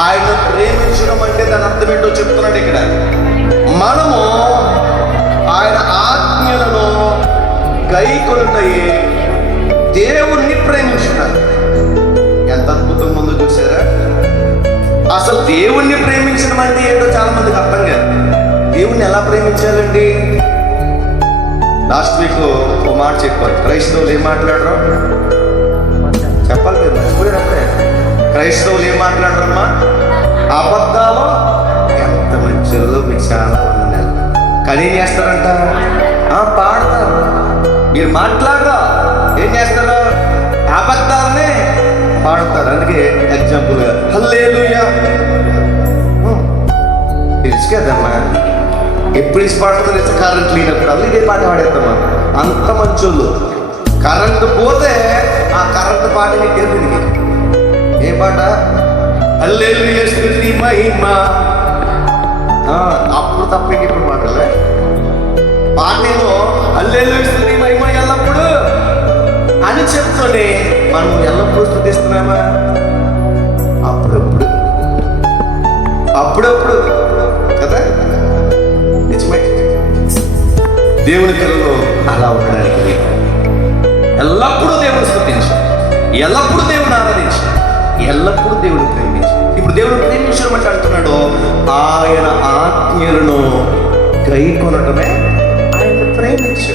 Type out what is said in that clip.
ఆయన ప్రేమించడం అంటే దాని అర్థం ఏంటో చెప్తున్నాడు ఇక్కడ. మనము ఆయన ఆజ్ఞలను గైకొనుటయే దేవుణ్ణి ప్రేమించున్నారు. ఎంత అద్భుతం ఉందో చూసారా? అసలు దేవుణ్ణి ప్రేమించడం అంటే ఏంటో చాలా మందికి అర్థం కాదు. దేవుణ్ణి ఎలా ప్రేమించాలండి? లాస్ట్ వీక్ ఓ మాట చెప్పారు, క్రైస్తవులు ఏం మాట్లాడరు చెప్పాలి కదా, మర్చిపోయినప్పుడే. క్రైస్తవులు ఏం మాట్లాడరమ్మా? అబద్ధాలు ఎంత మంచిలో మీకు చాలా వందనాలు. కానీ ఏం చేస్తారంట? పాడతారు. మీరు మాట్లాడరా, ఏం చేస్తారు? అబద్ధాలనే పాడతారు. అందుకే ఎగ్జాంపుల్గా హల్లెలూయా తెలుసు కదమ్మా. ఎప్పుడు ఇసి పాడుతుంది? కరెంట్ లేనప్పుడు అది ఇదే పాట పాడేస్తామా. అంత మంచోళ్ళు. కరెంటు పోతే ఆ కరెంటు పాట నీకు తెలియదు. ఏ పాట? హల్లెలూయా స్తుతి మహిమ. అప్పుడు తప్ప ఇప్పుడు మాటలే. పాటేమో హల్లెలూయా స్తుతి మహిమ ఎల్లప్పుడు అని చెప్తూనే మనం ఎల్లప్పుడూ స్తుతిస్తున్నామా? అప్పుడప్పుడు అప్పుడప్పుడు కదా. నిజమే. దేవుని పిల్లలు అలా ఉండడానికి ఎల్లప్పుడూ దేవుని స్తుతించు, ఎల్లప్పుడూ దేవుని ఆరాధించు, ఎల్లప్పుడూ దేవుని ప్రేమించు. ఇప్పుడు దేవుని ప్రేమించడం అంటే అంటున్నాడు ఆయన ఆజ్ఞలను గైకొనటమే ఆయన ప్రేమించు.